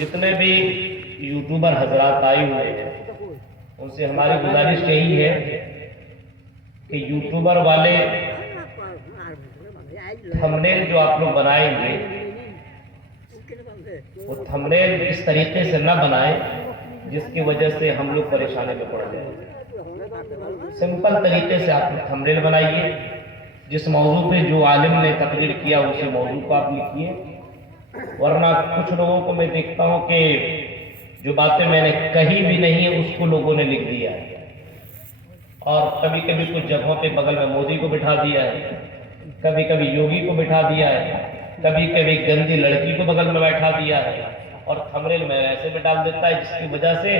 جتنے بھی یوٹیوبر حضرات آئے ہوئے ہیں ان سے ہماری گزارش یہی ہے کہ یوٹیوبر والے تھمبنیل جو آپ لوگ بنائیں گے وہ تھمبنیل اس طریقے سے نہ بنائیں جس کی وجہ سے ہم لوگ پریشانی میں پڑ جائیں۔ سمپل طریقے سے آپ تھمبنیل بنائیے، جس موضوع پہ جو عالم نے تقریر کیا اسی موضوع کو آپ لکھیے، ورنہ کچھ لوگوں کو میں دیکھتا ہوں کہ جو باتیں میں نے کہی بھی نہیں ہے اس کو لوگوں نے لکھ دیا ہے، اور کبھی کبھی کچھ جگہوں پہ بغل میں مودی کو بٹھا دیا ہے، کبھی کبھی یوگی کو بٹھا دیا ہے، کبھی کبھی گندی لڑکی کو بغل میں بیٹھا دیا ہے، اور تھمبنیل میں ایسے میں ڈال دیتا ہے، جس کی وجہ سے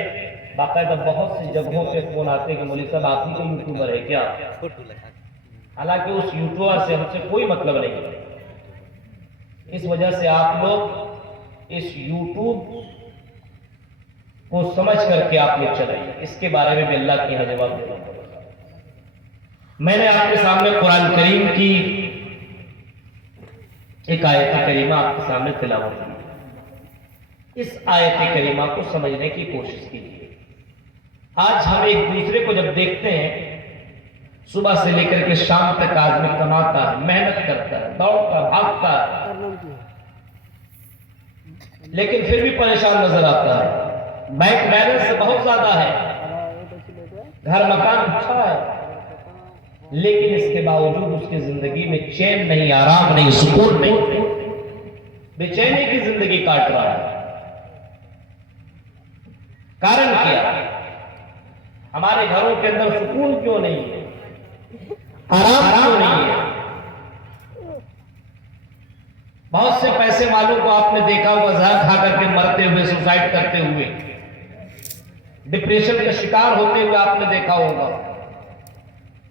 باقاعدہ بہت سی جگہوں پہ فون آتے ہیں کہ مولوی صاحب آپ ہی کا یوٹیوبر ہے کیا؟ حالانکہ اس یوٹیوبر سے ہم سے کوئی مطلب نہیں ہے۔ اس وجہ سے آپ لوگ اس یوٹیوب کو سمجھ کر کے آپ لوگ چلائیے، اس کے بارے میں بھی اللہ کی جواب دینا پڑے گا۔ میں نے آپ کے سامنے قرآن کریم کی ایک آیت کریمہ آپ کے سامنے تلاوت کی، اس آیت کریمہ کو سمجھنے کی کوشش کیجیے۔ آج ہم ایک دوسرے کو جب دیکھتے ہیں، صبح سے لے کر کے شام تک آدمی کماتا ہے، محنت کرتا ہے، دوڑتا ہے، بھاگتا ہے، لیکن پھر بھی پریشان نظر آتا ہے۔ بینک بیلنس بہت زیادہ ہے، گھر مکان اچھا ہے، لیکن اس کے باوجود اس کی زندگی میں چین نہیں، آرام نہیں، سکون نہیں، بے چینی کی زندگی کاٹ رہا ہے۔ کارن کیا؟ ہمارے گھروں کے اندر سکون کیوں نہیں ہے، آرام کیوں نہیں ہے؟ بہت سے پیسے والوں کو آپ نے دیکھا ہوگا زہر کھا کر کے مرتے ہوئے، سوسائڈ کرتے ہوئے، ڈپریشن کا شکار ہوتے ہوئے آپ نے دیکھا ہوگا۔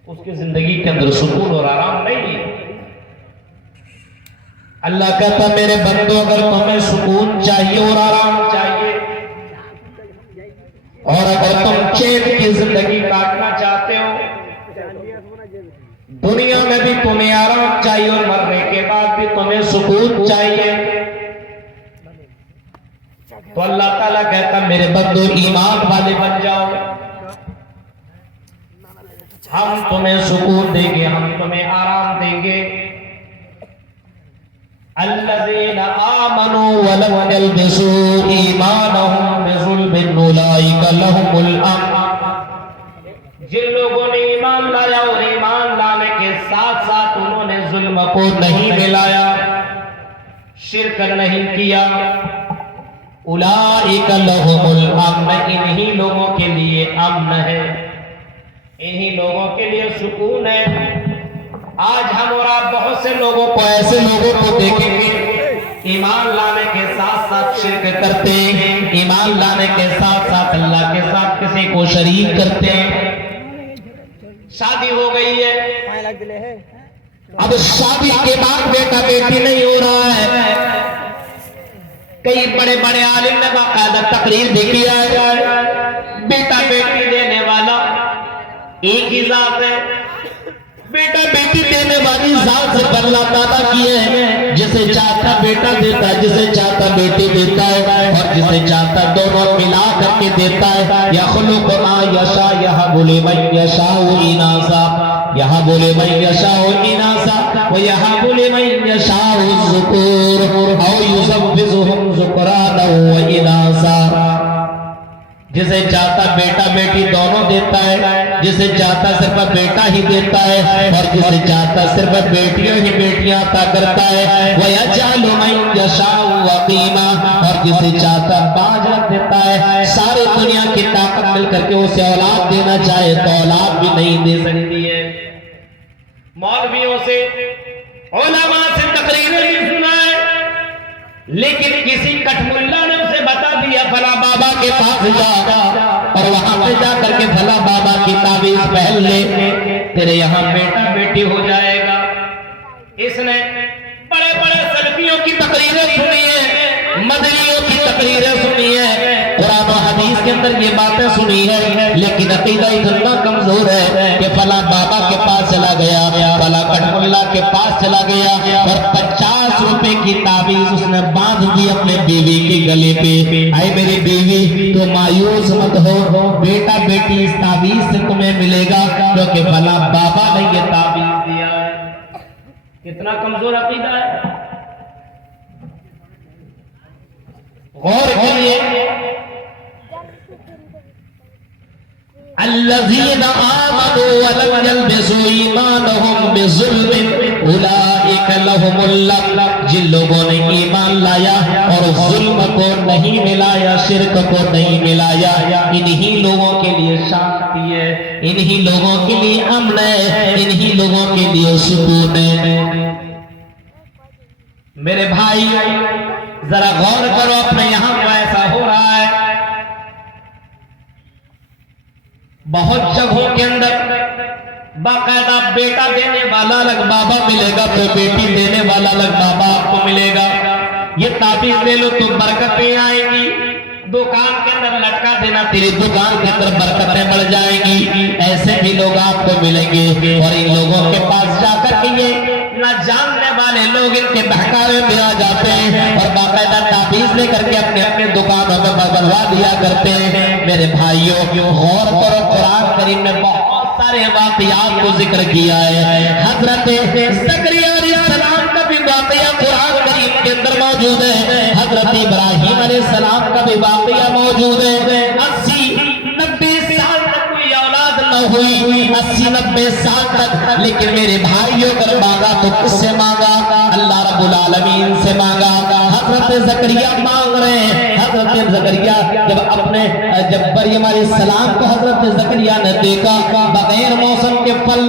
اس کی زندگی کے اندر سکون اور آرام نہیں ہے۔ اللہ کہتا میرے بندو اگر تمہیں سکون چاہیے اور آرام چاہیے، اور اگر تم چین کی زندگی کاٹنا چاہتے ہو، دنیا میں بھی تمہیں آرام چاہیے اور مرنے کے بعد بھی تمہیں سکون چاہیے، تو اللہ تعالیٰ کہتا میرے بندو ایمان والے بن جاؤ، ہم تمہیں سکون دیں گے، ہم تمہیں آرام دیں گے۔ الذین آمنوا ولم یلبسوا ایمانہم بظلم اولئک لہم الامن، جن لوگوں نے ایمان لایا اور ایمان لانے کے ساتھ ساتھ انہوں نے ظلم کو نہیں ملایا، شرک نہیں کیا، اولئک لہم الامن، انہی لوگوں کے لیے امن ہے، انہی لوگوں کے لیے سکون ہے۔ آج ہم اور آپ بہت سے لوگوں کو، ایسے لوگوں کو دیکھیں گے ایمان لانے کے ساتھ ساتھ شرک کرتے ہیں، ایمان لانے کے ساتھ ساتھ اللہ کے ساتھ کسی کو شریک کرتے ہیں۔ شادی ہو گئی ہے، اب شادی کے بعد بیٹا بیٹی نہیں ہو رہا ہے، کئی بڑے بڑے عالم نے باقاعدہ تقریر بھی کیا ہے، بیٹا بیٹی دینے والا ایک ہی ذات ہے، بیٹا بیٹی دینے والی ذات سے اللہ تعالیٰ کی ہے، جسے چاہتا بیٹا دیتا ہے، جسے چاہتا بیٹی دیتا ہے، اور جسے چاہتا دونوں ملا کر کے دیتا ہے۔ یخلق ما یشاء یہب لمن یشاء اناثا، یہب لمن یشاء اناثا ویہب لمن یشاء الذکور او یزوجہم ذکرانا واناثا، جسے چاہتا بیٹا بیٹی دونوں دیتا ہے، جسے چاہتا صرف بیٹا ہی دیتا ہے، اور جسے چاہتا صرف بیٹیاں ہی بیٹیاں عطا کرتا ہے۔ وَيَجْعَلُ مَن يَشَاءُ عَقِيمًا، اور جسے چاہتا باج رکھ دیتا ہے۔ سارے دنیا کی طاقت مل کر کے اسے اولاد دینا چاہے تو اولاد بھی نہیں دے سکتی ہے۔ مولویوں سے، علماء سے تقریریں بھی سنائے، لیکن کسی کٹ ملا نے اسے بتا دیا فلاں بابا کے پاس جا اور وہاں پہ جا کر کے فلاں بابا کی تعویذ پہن لے، تیرے یہاں بیٹا بیٹی ہو جائے گا۔ اس نے بڑے بڑے سلفیوں کی تقریریں سنی ہیں، مدنیوں کی تقریریں سنی ہیں، قرآن و حدیث کے اندر یہ باتیں سنی ہے، لیکن عقیدہ اتنا کمزور ہے کہ فلاں بابا کے پاس چلا گیا، فلاں کٹ ملا کے پاس چلا گیا اور 50 روپے کی تعویذ اس نے باندھ دی اپنے بیوی کے گلے پہ۔ اے میری بیوی تو مایوس مت ہو، بیٹا بیٹی اس تعویذ سے تمہیں ملے گا کیونکہ فلاں بابا نے یہ تعویذ دیا ہے۔ کتنا کمزور عقیدہ ہے، غور کیجئے۔ الذین آمنوا ولم یلبسوا ایمانہم بظلم اولئک لہم الامن، جن لوگوں نے ایمان لایا اور ظلم کو نہیں ملایا، شرک کو نہیں ملایا، انہی لوگوں کے لیے شانتی ہے، انہی لوگوں کے لیے امن ہے، انہی لوگوں کے لیے سکون ہے۔ میرے بھائی ذرا غور کرو، اپنے یہاں ایسا ہو رہا ہے، بہت جگہوں کے اندر باقاعدہ بیٹا دینے والا الگ بابا ملے گا تو بیٹی دینے والا الگ بابا آپ کو ملے گا۔ یہ تعویذ لے لو تو برکتیں آئیں گی، دکان کے اندر لٹکا دینا، تیری دکان کے اندر برکتیں بڑھ جائیں گی۔ ایسے بھی لوگ آپ کو ملیں گے اور ان لوگوں کے پاس جا کر کے یہ نہ جاننے والے لوگ ان کے بہکاوے میں آ جاتے ہیں اور باقاعدہ تعویذ لے کر کے اپنے اپنے دکانوں میں بنوا دیا کرتے ہیں۔ میرے بھائیوں غور کرو، قرآن کریم میں بہت سارے واقعات کو ذکر کیا ہے۔ حضرت زکریا علیہ السلام کا بھی واقعہ قرآن کریم کے اندر موجود ہے، حضرت ابراہیم علیہ السلام کا بھی واقعہ موجود ہے۔ 80-90 سال تک کوئی اولاد نہ ہوئی، 80-90 سال تک، لیکن میرے بھائیوں اگر مانگا تو کس سے مانگا؟ اللہ رب العالمین سے مانگا۔ حضرت زکریا مانگ رہے ہیں، حضرت زکریا جب مریم علیہ السلام کو حضرت زکریا نے دیکھا بغیر موسم کے پھل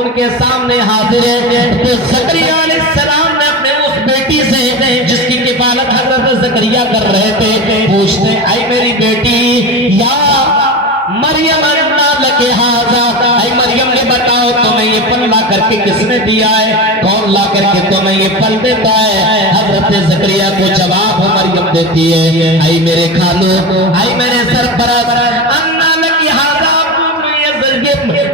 ان کے سامنے حاضر ہے، تو زکریا علیہ السلام نے اپنے اس بیٹی سے جس کی کفالت حضرت زکریا کر رہے تھے پوچھتے ہیں، اے میری بیٹی یا مریم انا لکی ھذا، اے مریم نے بتاؤ تمہیں یہ پھل لا کر کے کس نے دیا ہے، کون لا کر کے تمہیں یہ پھل دیتا ہے؟ حضرت زکریا کو جواب مریم دیتی ہے، اے میرے خالو، اے میرے سرپرست، انا لکی ھذا،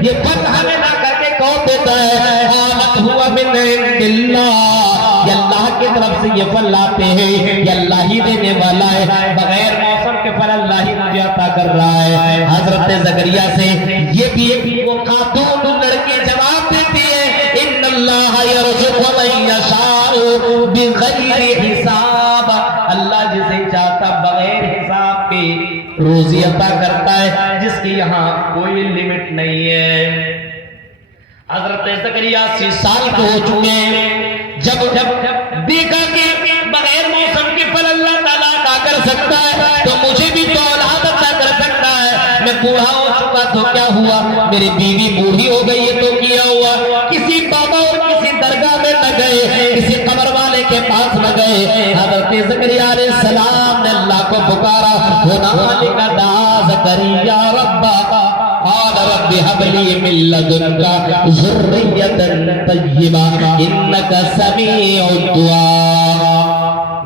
یہ پھل ہمیں لا کر کے کون دیتا ہے؟ قالت هو من عند اللہ، یہ اللہ کی طرف سے یہ پھل لاتے ہیں، یہ اللہ ہی دینے والا ہے، بغیر موسم کے پھل اللہ ہی مجھے عطا کر رہا ہے۔ حضرت زکریا سے یہ بھی وہ خاتون لڑکی جواب دیتی ہے، ان اللہ یرزق من یشاء بغیر حساب، اللہ جسے چاہتا بغیر حساب کے روزی عطا کرتا ہے، جس کی یہاں کوئی لیمٹ نہیں ہے۔ حضرت زکریا 80 سال کے ہو چکے ہیں، جب دیکھا کہ بغیر موسم کے پھل اللہ تعالیٰ عطا کر سکتا ہے تو مجھے بھی تو اولاد عطا کر سکتا ہے۔ میں بوڑھا ہو چکا تو کیا ہوا، میری بیوی بوڑھی ہو گئی ہے تو کیا ہوا، کسی بابا اور کسی درگاہ میں نہ گئے، کسی قبر والے کے پاس نہ گئے۔ حضرت زکریا علیہ السلام نے اللہ کو پکارا، هنالک دعا زکریا ربہ، قال رب هب لي من لدنك ذرية طيبة إنك سميع الدعاء۔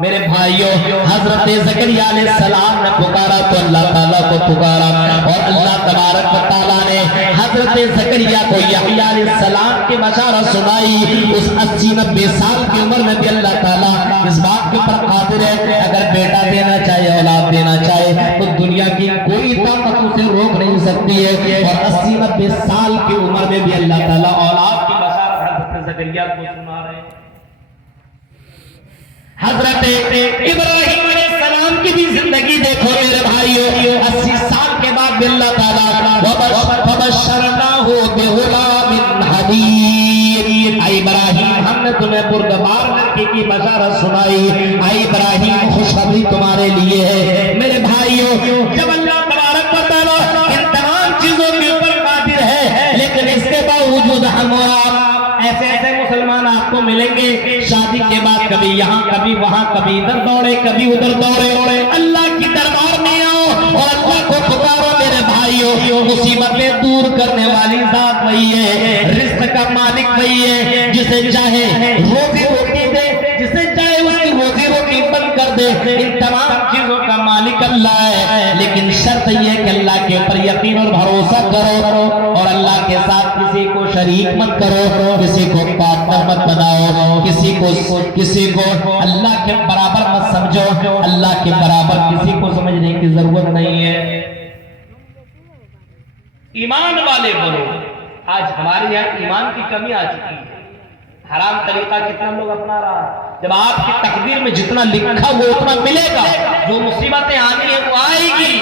میرے بھائیوں حضرت زکریا علیہ السلام نے پکارا تو اللہ تعالیٰ کو پکارا اور اللہ تبارک و تعالیٰ نے حضرت زکریا کو یحییٰ علیہ السلام کی بشارت سنائی۔ اس 80-90 سال کی عمر میں بھی اللہ تعالیٰ اس بات کے اوپر قادر ہے، اگر بیٹا دینا چاہے اولاد دینا چاہے تو دنیا کی کوئی طاقت اسے روک نہیں سکتی ہے۔ اور 80-90 سال کی عمر میں بھی اللہ تعالیٰ اولاد کی بشارت حضرت زکریا کو سنا رہے ہیں۔ حضرت ابراہیم علیہ السلام کی بھی زندگی دیکھو میرے بھائیوں، 80 سال کے بعد اللہ تعالیٰ فَبَشَّرْنَاهُ بِغُلَامٍ حَلِيمٍ، اے ابراہیم ہم نے تمہیں بردبار لڑکی کی بشارت سنائی، اے ابراہیم خوشخبری تمہارے لیے ہے۔ میرے بھائیوں جب اللہ تبارک و تعالیٰ ان تمام چیزوں کے اوپر قادر ہے، لیکن اس کے باوجود ہم اور آپ ایسے مسلمان آپ کو ملیں گے شادی کے بعد کبھی یہاں کبھی وہاں، کبھی ادھر دوڑے کبھی ادھر دوڑے۔ اللہ کی دربار میں آؤ اور اللہ کو پکارو میرے بھائیوں، مصیبتیں دور کرنے والی ذات وہی ہے، رزق کا مالک وہی ہے، جسے چاہے روزی روٹی دے، جسے چاہے اس کی روزی روٹی بند کر دے، ان تمام چیزوں کا مالک اللہ ہے، لیکن شرط یہ ہے کہ اللہ کے اوپر یقین اور بھروسہ کرو اور اللہ کے ساتھ کسی کو شریک مت کرو، کسی کو پارٹنر مت بناؤ، کسی کو اللہ کے برابر مت سمجھو، اللہ کے برابر کسی کو سمجھنے کی ضرورت نہیں ہے۔ ایمان والے بنو۔ آج ہمارے یہاں ایمان کی کمی آ چکی ہے، حرام طریقہ کتنا لوگ اپنا رہا ہے۔ جب آپ کی تقدیر میں جتنا لکھا وہ اتنا ملے گا، جو مصیبتیں آنی ہیں وہ آئے گی۔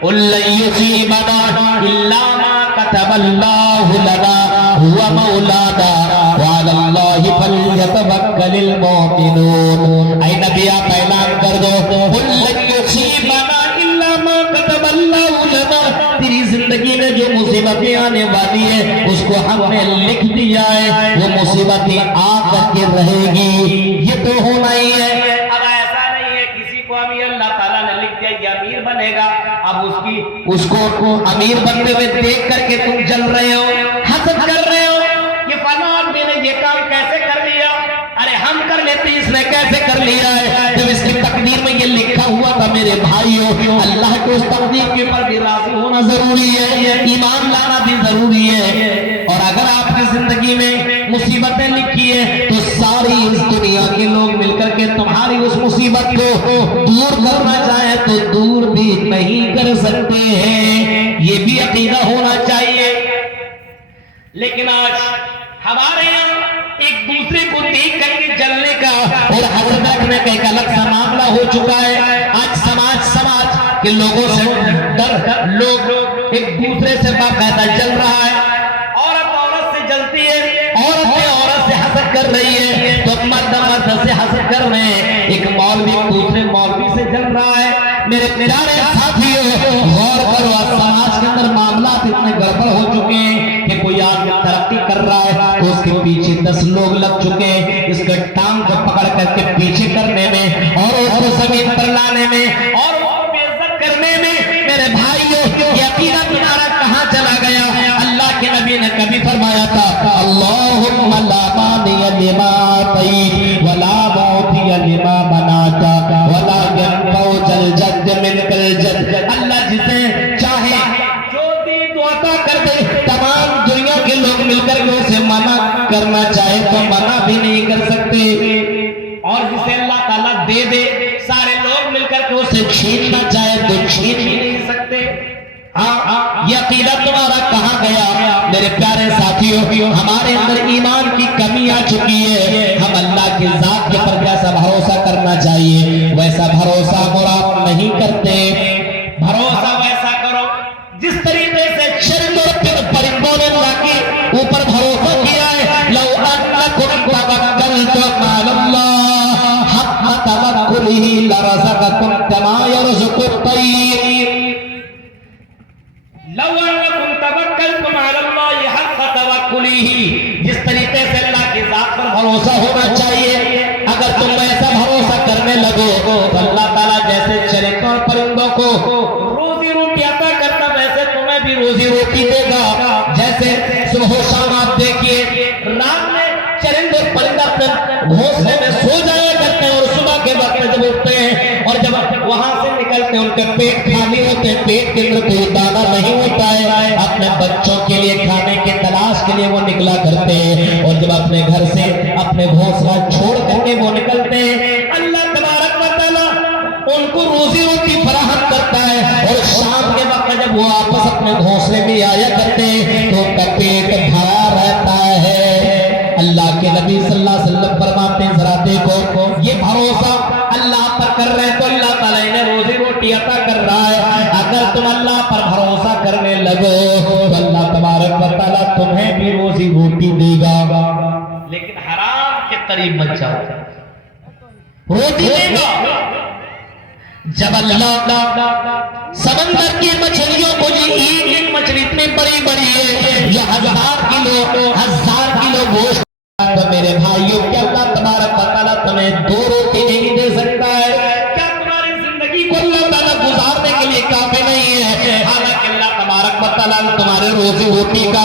قُل لَن يُصِيبَنَا إِلَّا مَا كَتَبَ اللَّهُ لَنَا هُوَ مَوْلَانَا وَعَلَى اللَّهِ فَلْيَتَوَكَّلِ الْمُؤْمِنُونَ۔ اے نبی آپ اعلان کر دو، قُل لَن يُصِيبَنَا إِلَّا مَا كَتَبَ اللَّهُ لَنَا، تیری زندگی میں جو مصیبتیں آنے والی ہیں اس کو ہم نے لکھ دیا ہے، وہ مصیبتیں آ کر کے رہے گی، یہ تو ہونا ہی ہے۔ اب ایسا نہیں ہے کسی کو امیر اللہ تعالیٰ نے لکھ دیا یہ امیر بنے گا، اب اس کو امیر بنتے ہوئے دیکھ کر کے تم جل رہے ہو، حسد کر رہے ہو، یہ فلاں آدمی نے یہ کام کیسے کر لیا، ارے ہم کر لیتے اس نے کیسے کر لیا ہے، جب اس کی تقدیر میں یہ لکھا ہوا تھا۔ میرے بھائیو، اللہ کو اس تقدیر کے پر بھی راضی ہونا ضروری ہے، ایمان لانا بھی ضروری ہے۔ اور اگر آپ کی زندگی میں مصیبتیں لکھی ہے تو ساری اس دنیا کے لوگ مل کر کے تمہاری اس مصیبت کو دور کرنا چاہیں تو دور بھی نہیں کر سکتے ہیں، یہ بھی عقیدہ ہونا چاہیے۔ لیکن آج ہمارے یہاں ایک دوسرے کو دیکھ کر کے جلنے کا اور حسد رکھنے کا ایک الگ سا معاملہ ہو چکا ہے۔ آج سماج کے لوگوں سے ڈر، لوگ ایک دوسرے سے باقاعدہ جل رہا ہے، عورت سے جلتی ہے، عورت سے حسد کر رہی ہے، تو مرد سے حسد کر رہے ہیں، ایک مولوی دوسرے مولوی سے جل رہا ہے۔ میرے پیارے ساتھیوں، غور کرو، سماج کے اندر معاملات اتنے گڑبڑ ہو چکے ہیں کہ کوئی آدمی ترقی کر رہا ہے تو اس کے پیچھے 10 لوگ لگ چکے ہیں، اس کے ٹانگ کو پکڑ کر کے پیچھے کرنے میں اور اس کو زمین پر لانے میں اور اس کو بے عزت کرنے میں۔ میرے بھائیوں، یہ عقیدہ تمہارا کہاں چلا گیا؟ اللہ کے نبی نے کبھی فرمایا تھا، اللہم لا مانع لما اعطیت ولا معطی لما منعت ولا ينفع ذا الجد منک الجد۔ اللہ جسے چاہے جو دی تو عطا کر دے، تمام دنیا کے لوگ مل کر کے اسے منع کرنا چاہے تو منع بھی نہیں کر سکتے، اور جسے اللہ تعالیٰ دے دے سارے لوگ مل کر کے اسے چھیننا چاہے تو چھین بھی نہیں سکتے۔ یہ عقیدہ تمہارا کہاں گیا؟ میرے پیارے ساتھیوں، ہمارے اندر ایمان کی کمی آ چکی ہے، ہم اللہ کی ذات کے پر جیسا بھروسہ کرنا چاہیے ویسا بھروسہ مراد نہیں کرتے۔ بھروسہ ویسا کرو جس طریقے سے چرندوں پرندوں نے اللہ کے اوپر بھروسہ کیا ہے، لو انکم توکلتم علی اللہ حق توکلہ لرزقکم کما یرزق الطیر۔ لو انکم توکلتم علی اللہ حق توکلہ، جس طریقے سے اللہ کی ذات پر بھروسہ ہونا چاہیے، اگر تم ایسا بھروسہ کرنے لگو تو اللہ تعالیٰ جیسے چرندوں اور پرندوں کو روزی روٹی عطا کرتا ویسے تمہیں بھی روزی روٹی دے گا۔ جیسے صبح و شام آپ دیکھیے، رات میں چرند اور پرندہ اپنے گھونسلے میں سو جایا کرتے ہیں اور صبح کے وقت جب اٹھتے ہیں اور جب وہاں سے نکلتے ہیں ان کے پیٹ خالی ہوتے ہیں، پیٹ کے اندر کوئی دانہ نہیں ہوتا ہے، اپنے بچوں کے لیے کھانے کے تلاش کے لیے وہ نکلا کرتے ہیں، اور جب اپنے گھر سے اپنے گھونسلہ چھوڑ کر کے وہ نکلتے ہیں، اللہ تبارک و تعالیٰ ان کو روزی روٹی فراہم کرتا ہے، اور شام کے وقت جب وہ واپس اپنے گھونسلے میں آیا کرتے ہیں تو ان کا پیٹ بھرا رہتا ہے۔ اللہ کے نبی صلی اللہ علیہ وسلم فرماتے ہیں، ذرا دیکھو یہ بھروسہ اللہ پر کر رہے ہیں تو اللہ تعالیٰ انہیں روزی روٹی عطا کر رہا ہے، اگر تم اللہ پر بھروسہ کرنے لگو تو اللہ تبارک و تعالیٰ تمہیں بھی روزی روٹی دے گا، لیکن حرام کے قریب مت جاؤ، روٹی دے گا۔ جب اللہ سمندر کی مچھلیوں کو ایک مچھلی اتنی بڑی بڑی ہے یہ 1000 کلو گوشت، تو میرے بھائیوں کیا اللہ تبارک و تعالیٰ تمہیں 2 روٹی نہیں دے سکتا ہے؟ کیا تمہاری زندگی کو اللہ تعالیٰ گزارنے کے لیے کافی نہیں ہے؟ حالانکہ اللہ تبارک و تعالیٰ تمہارے روزی روٹی کا